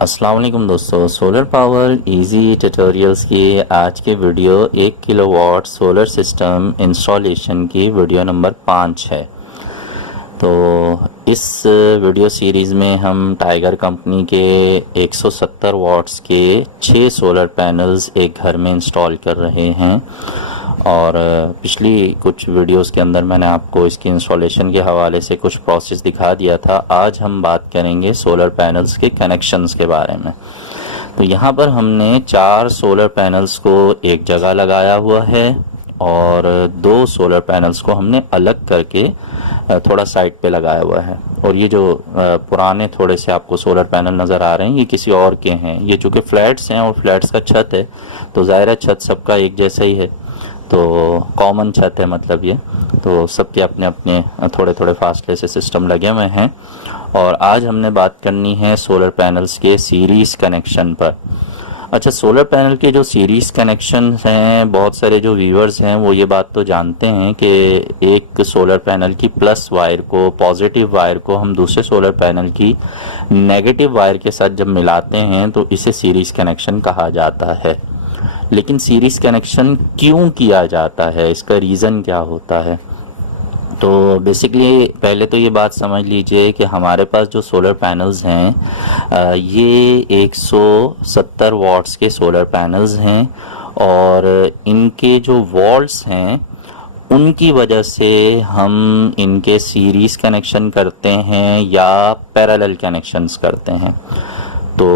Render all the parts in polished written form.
अस्सलाम वालेकुम दोस्तों, सोलर पावर इजी ट्यूटोरियल्स की आज की video 1 kilowatt solar system installation की वीडियो नंबर 5 है। तो इस वीडियो सीरीज़ में हम टाइगर कंपनी के 170 वाट्स के 6 सोलर पैनल्स एक घर में इंस्टॉल कर रहे हैं। और पिछली कुछ वीडियोस के अंदर मैंने आपको इसकी इंस्टॉलेशन के हवाले से कुछ प्रोसेस दिखा दिया था। आज हम बात करेंगे सोलर पैनल्स के कनेक्शंस के बारे में। तो यहाँ पर हमने 4 सोलर पैनल्स को एक जगह लगाया हुआ है और 2 सोलर पैनल्स को हमने अलग करके थोड़ा साइड पे लगाया हुआ है। और ये जो पुराने थोड़े से आपको सोलर पैनल नज़र आ रहे हैं, ये किसी और के हैं। ये चूँकि फ्लैट्स हैं और फ्लैट्स का छत है, तो ज़ाहिर है छत सबका एक जैसा ही है, तो कॉमन छत है मतलब ये, तो सबके अपने अपने थोड़े थोड़े फासले से सिस्टम लगे हुए हैं। और आज हमने बात करनी है सोलर पैनल्स के सीरीज़ कनेक्शन पर। अच्छा, सोलर पैनल के जो सीरीज़ कनेक्शन हैं, बहुत सारे जो व्यूअर्स हैं वो ये बात तो जानते हैं कि एक सोलर पैनल की प्लस वायर को, पॉजिटिव वायर को हम दूसरे सोलर पैनल की नेगेटिव वायर के साथ जब मिलाते हैं तो इसे सीरीज़ कनेक्शन कहा जाता है। लेकिन सीरीज़ कनेक्शन क्यों किया जाता है, इसका रीज़न क्या होता है? तो बेसिकली पहले तो ये बात समझ लीजिए कि हमारे पास जो सोलर पैनल्स हैं ये 170 वाट्स के सोलर पैनल्स हैं और इनके जो वॉल्ट्स हैं उनकी वजह से हम इनके सीरीज़ कनेक्शन करते हैं या पैरेलल कनेक्शंस करते हैं। तो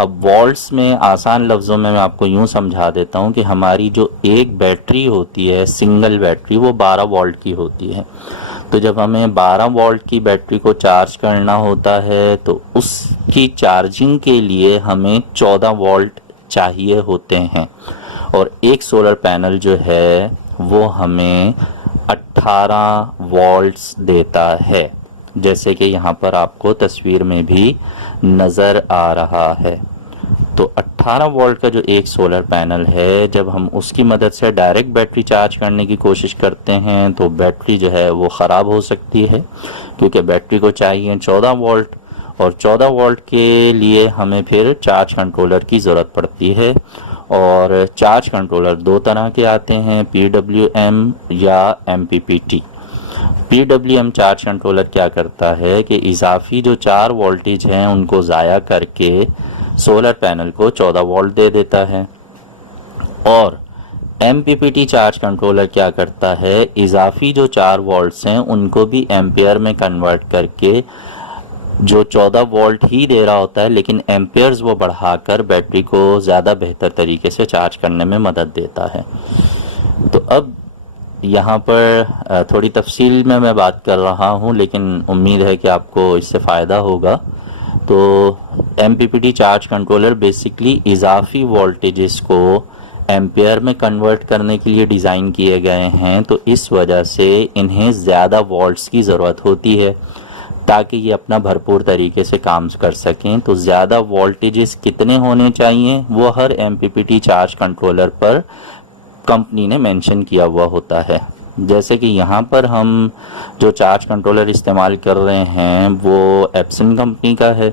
अब वोल्ट्स में आसान लफ्ज़ों में मैं आपको यूँ समझा देता हूँ कि हमारी जो एक बैटरी होती है, सिंगल बैटरी, वो 12 वोल्ट की होती है। तो जब हमें 12 वोल्ट की बैटरी को चार्ज करना होता है तो उसकी चार्जिंग के लिए हमें 14 वोल्ट चाहिए होते हैं। और एक सोलर पैनल जो है वो हमें 18 वोल्ट्स देता है, जैसे कि यहाँ पर आपको तस्वीर में भी नज़र आ रहा है। तो 18 वोल्ट का जो एक सोलर पैनल है, जब हम उसकी मदद से डायरेक्ट बैटरी चार्ज करने की कोशिश करते हैं तो बैटरी जो है वो ख़राब हो सकती है, क्योंकि बैटरी को चाहिए 14 वोल्ट और 14 वोल्ट के लिए हमें फिर चार्ज कंट्रोलर की ज़रूरत पड़ती है। और चार्ज कंट्रोलर दो तरह के आते हैं, PWM या MPPT। PWM चार्ज कंट्रोलर क्या करता है कि इजाफी जो 4 वोल्टेज हैं उनको ज़ाया करके सोलर पैनल को 14 वोल्ट दे देता है। और MPPT चार्ज कंट्रोलर क्या करता है, इजाफी जो 4 वोल्ट्स हैं उनको भी एम्पेयर में कन्वर्ट करके जो 14 वोल्ट ही दे रहा होता है, लेकिन एम्पेयर्स वो बढ़ाकर बैटरी को ज़्यादा बेहतर तरीके से चार्ज करने में मदद देता है। तो अब यहाँ पर थोड़ी तफसील में मैं बात कर रहा हूँ, लेकिन उम्मीद है कि आपको इससे फ़ायदा होगा। तो MPPT चार्ज कंट्रोलर बेसिकली इजाफी वोल्टेजेस को एम्पेयर में कन्वर्ट करने के लिए डिज़ाइन किए गए हैं। तो इस वजह से इन्हें ज़्यादा वोल्ट्स की ज़रूरत होती है ताकि ये अपना भरपूर तरीके से काम कर सकें। तो ज़्यादा वोल्टेजेस कितने होने चाहिए वो हर MPPT चार्ज कंट्रोलर पर कंपनी ने मेंशन किया हुआ होता है। जैसे कि यहाँ पर हम जो चार्ज कंट्रोलर इस्तेमाल कर रहे हैं वो एप्सन कंपनी का है।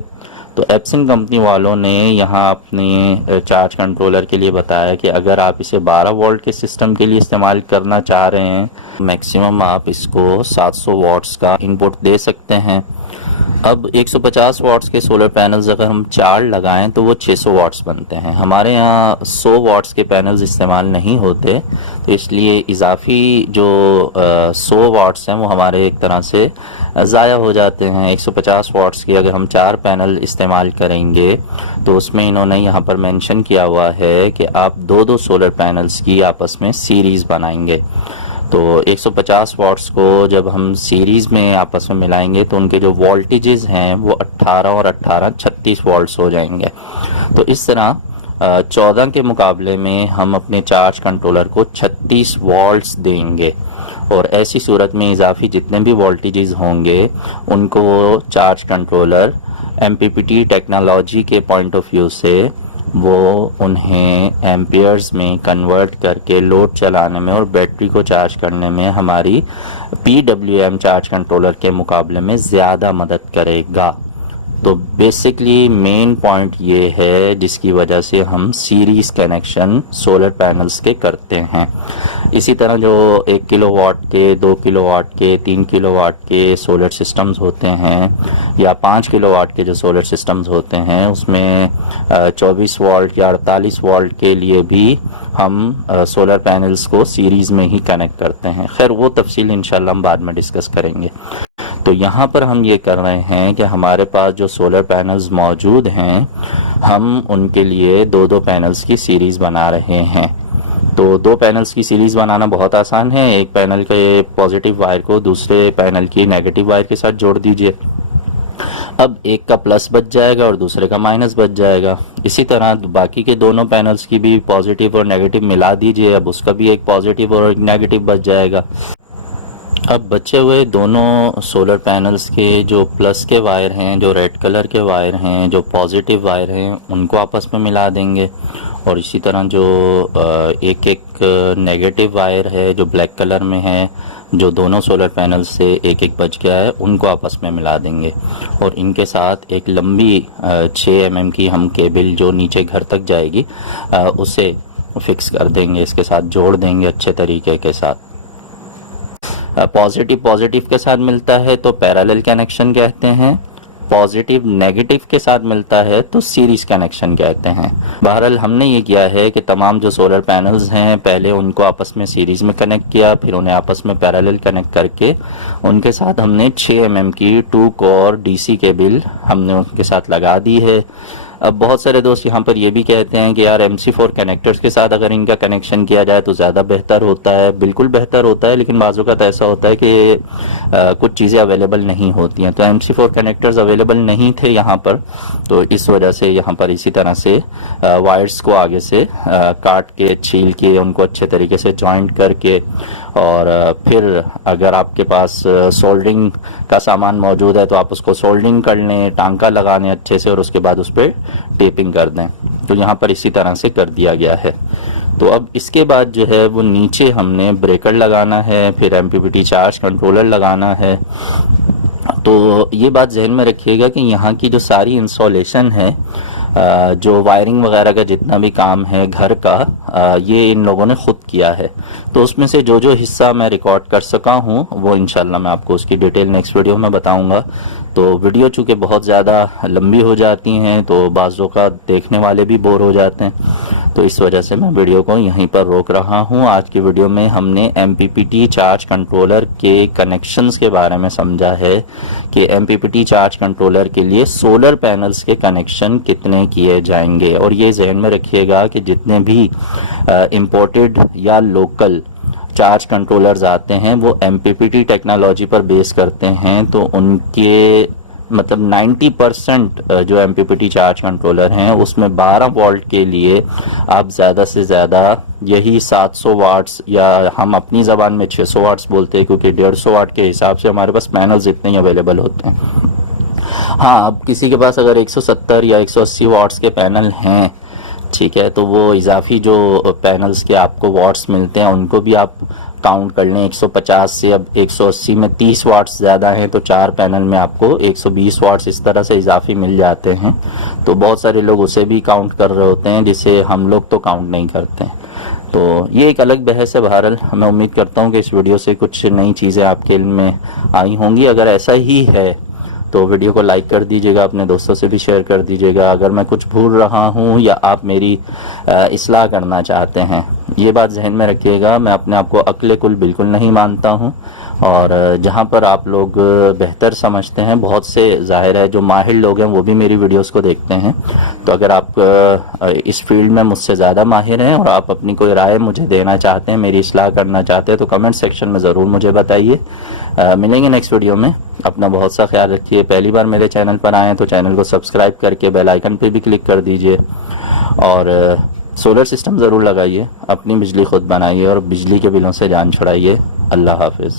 तो एप्सन कंपनी वालों ने यहाँ अपने चार्ज कंट्रोलर के लिए बताया कि अगर आप इसे 12 वोल्ट के सिस्टम के लिए इस्तेमाल करना चाह रहे हैं, मैक्सिमम आप इसको 700 वाट्स का इनपुट दे सकते हैं। अब 150 वाट्स के सोलर पैनल्स अगर हम 4 लगाएं तो वो 600 वाट्स बनते हैं। हमारे यहाँ 100 वाट्स के पैनल्स इस्तेमाल नहीं होते, तो इसलिए इजाफी जो 100 वाट्स हैं वो हमारे एक तरह से ज़ाया हो जाते हैं। 150 वाट्स की अगर हम 4 पैनल इस्तेमाल करेंगे तो उसमें इन्होंने यहाँ पर मेंशन किया हुआ है कि आप 2-2 सोलर पैनल्स की आपस में सीरीज़ बनाएंगे। तो 150 वाट्स को जब हम सीरीज़ में आपस में मिलाएंगे तो उनके जो वोल्टेजेस हैं वो 18 और 18 36 वोल्ट्स हो जाएंगे। तो इस तरह 14 के मुकाबले में हम अपने चार्ज कंट्रोलर को 36 वोल्ट्स देंगे और ऐसी सूरत में इजाफी जितने भी वोल्टेजेस होंगे उनको वो चार्ज कंट्रोलर MPPT टेक्नोलॉजी के पॉइंट ऑफ व्यू से वो उन्हें एम्पियर्स में कन्वर्ट करके लोड चलाने में और बैटरी को चार्ज करने में हमारी PWM चार्ज कंट्रोलर के मुकाबले में ज़्यादा मदद करेगा। तो बेसिकली मेन पॉइंट ये है जिसकी वजह से हम सीरीज़ कनेक्शन सोलर पैनल्स के करते हैं। इसी तरह जो 1 किलोवाट के, 2 किलोवाट के, 3 किलोवाट के सोलर सिस्टम्स होते हैं या 5 किलोवाट के जो सोलर सिस्टम्स होते हैं, उसमें 24 वोल्ट या 48 वोल्ट के लिए भी हम सोलर पैनल्स को सीरीज़ में ही कनेक्ट करते हैं। खैर वो तफसील इंशाल्लाह हम बाद में डिस्कस करेंगे। तो यहाँ पर हम ये कर रहे हैं कि हमारे पास जो सोलर पैनल्स मौजूद हैं, हम उनके लिए 2-2 पैनल्स की सीरीज़ बना रहे हैं। तो 2 पैनल्स की सीरीज़ बनाना बहुत आसान है। एक पैनल के पॉजिटिव वायर को दूसरे पैनल की नेगेटिव वायर के साथ जोड़ दीजिए। अब एक का प्लस बच जाएगा और दूसरे का माइनस बच जाएगा। इसी तरह बाकी के दोनों पैनल्स की भी पॉजिटिव और नेगेटिव मिला दीजिए। अब उसका भी एक पॉजिटिव और एक नेगेटिव बच जाएगा। अब बचे हुए दोनों सोलर पैनल्स के जो प्लस के वायर हैं, जो रेड कलर के वायर हैं, जो पॉजिटिव वायर हैं, उनको आपस में मिला देंगे। और इसी तरह जो एक नेगेटिव वायर है जो ब्लैक कलर में है, जो दोनों सोलर पैनल से एक बच गया है, उनको आपस में मिला देंगे। और इनके साथ एक लंबी 6 mm की हम केबल जो नीचे घर तक जाएगी उसे फिक्स कर देंगे, इसके साथ जोड़ देंगे अच्छे तरीके के साथ। पॉजिटिव के साथ मिलता है तो पैरेलल कनेक्शन कहते हैं, पॉजिटिव नेगेटिव के साथ मिलता है तो सीरीज कनेक्शन कहते हैं। बहरहाल हमने ये किया है कि तमाम जो सोलर पैनल्स हैं पहले उनको आपस में सीरीज में कनेक्ट किया, फिर उन्हें आपस में पैरेलल कनेक्ट करके उनके साथ हमने 6 mm की 2 कोर डीसी केबल हमने उनके साथ लगा दी है। अब बहुत सारे दोस्त यहाँ पर ये भी कहते हैं कि यार MC4 कनेक्टर्स के साथ अगर इनका कनेक्शन किया जाए तो ज़्यादा बेहतर होता है। बिल्कुल बेहतर होता है, लेकिन बाज़ औक़ात ऐसा होता है कि कुछ चीज़ें अवेलेबल नहीं होती हैं। तो MC4 कनेक्टर्स अवेलेबल नहीं थे यहाँ पर, तो इस वजह से यहाँ पर इसी तरह से वायर्स को आगे से काट के, छील के, उनको अच्छे तरीके से जॉइंट करके, और फिर अगर आपके पास सोल्डरिंग का सामान मौजूद है तो आप उसको सोल्डरिंग कर लें, टांका लगा लें अच्छे से, और उसके बाद उस पर टेपिंग कर दें। तो यहाँ पर इसी तरह से कर दिया गया है। तो अब इसके बाद जो है वो नीचे हमने ब्रेकर लगाना है, फिर MPPT चार्ज कंट्रोलर लगाना है। तो ये बात जहन में रखिएगा कि यहाँ की जो सारी इंस्टॉलेशन है, जो वायरिंग वगैरह का जितना भी काम है घर का, ये इन लोगों ने ख़ुद किया है। तो उसमें से जो हिस्सा मैं रिकॉर्ड कर सका हूँ वो इंशाल्लाह मैं आपको उसकी डिटेल नेक्स्ट वीडियो में बताऊँगा। तो वीडियो चूँकि बहुत ज़्यादा लंबी हो जाती हैं तो बाज़ों का देखने वाले भी बोर हो जाते हैं, तो इस वजह से मैं वीडियो को यहीं पर रोक रहा हूँ। आज की वीडियो में हमने MPPT चार्ज कंट्रोलर के कनेक्शंस के बारे में समझा है कि MPPT चार्ज कंट्रोलर के लिए सोलर पैनल्स के कनेक्शन कितने किए जाएंगे। और ये जहन में रखिएगा कि जितने भी इम्पोर्टेड या लोकल चार्ज कंट्रोलर्स आते हैं वो MPPT टेक्नोलॉजी पर बेस करते हैं। तो उनके मतलब 90% जो MPPT चार्ज कंट्रोलर हैं उसमें 12 वोल्ट के लिए आप ज़्यादा से ज़्यादा यही 700 वाट्स, या हम अपनी ज़बान में 600 वाट्स बोलते हैं क्योंकि 150 वाट के हिसाब से हमारे पास पैनल्स इतने ही अवेलेबल होते हैं। हाँ, अब किसी के पास अगर 170 या 180 वाट्स के पैनल हैं, ठीक है, तो वो इजाफी जो पैनल्स के आपको वाट्स मिलते हैं उनको भी आप काउंट कर लें। 150 से अब 180 में 30 वाट्स ज़्यादा हैं तो 4 पैनल में आपको 120 वाट्स इस तरह से इजाफी मिल जाते हैं। तो बहुत सारे लोग उसे भी काउंट कर रहे होते हैं जिसे हम लोग तो काउंट नहीं करते हैं। तो ये एक अलग बहस है। बहरहाल मैं उम्मीद करता हूँ कि इस वीडियो से कुछ नई चीज़ें आपके इल्म में आई होंगी। अगर ऐसा ही है तो वीडियो को लाइक कर दीजिएगा, अपने दोस्तों से भी शेयर कर दीजिएगा। अगर मैं कुछ भूल रहा हूँ या आप मेरी इस्लाह करना चाहते हैं, ये बात जहन में रखिएगा। मैं अपने आप को अक्ल कुल बिल्कुल नहीं मानता हूँ, और जहाँ पर आप लोग बेहतर समझते हैं, बहुत से ज़ाहिर है जो माहिर लोग हैं वो भी मेरी वीडियोस को देखते हैं। तो अगर आप इस फील्ड में मुझसे ज़्यादा माहिर हैं और आप अपनी कोई राय मुझे देना चाहते हैं, मेरी इस्लाह करना चाहते हैं, तो कमेंट सेक्शन में ज़रूर मुझे बताइए। मिलेंगे नेक्स्ट वीडियो में। अपना बहुत सा ख्याल रखिए। पहली बार मेरे चैनल पर आएँ तो चैनल को सब्सक्राइब करके बेल आइकन पे भी क्लिक कर दीजिए, और सोलर सिस्टम ज़रूर लगाइए, अपनी बिजली खुद बनाइए और बिजली के बिलों से जान छुड़ाइए। अल्लाह हाफिज़।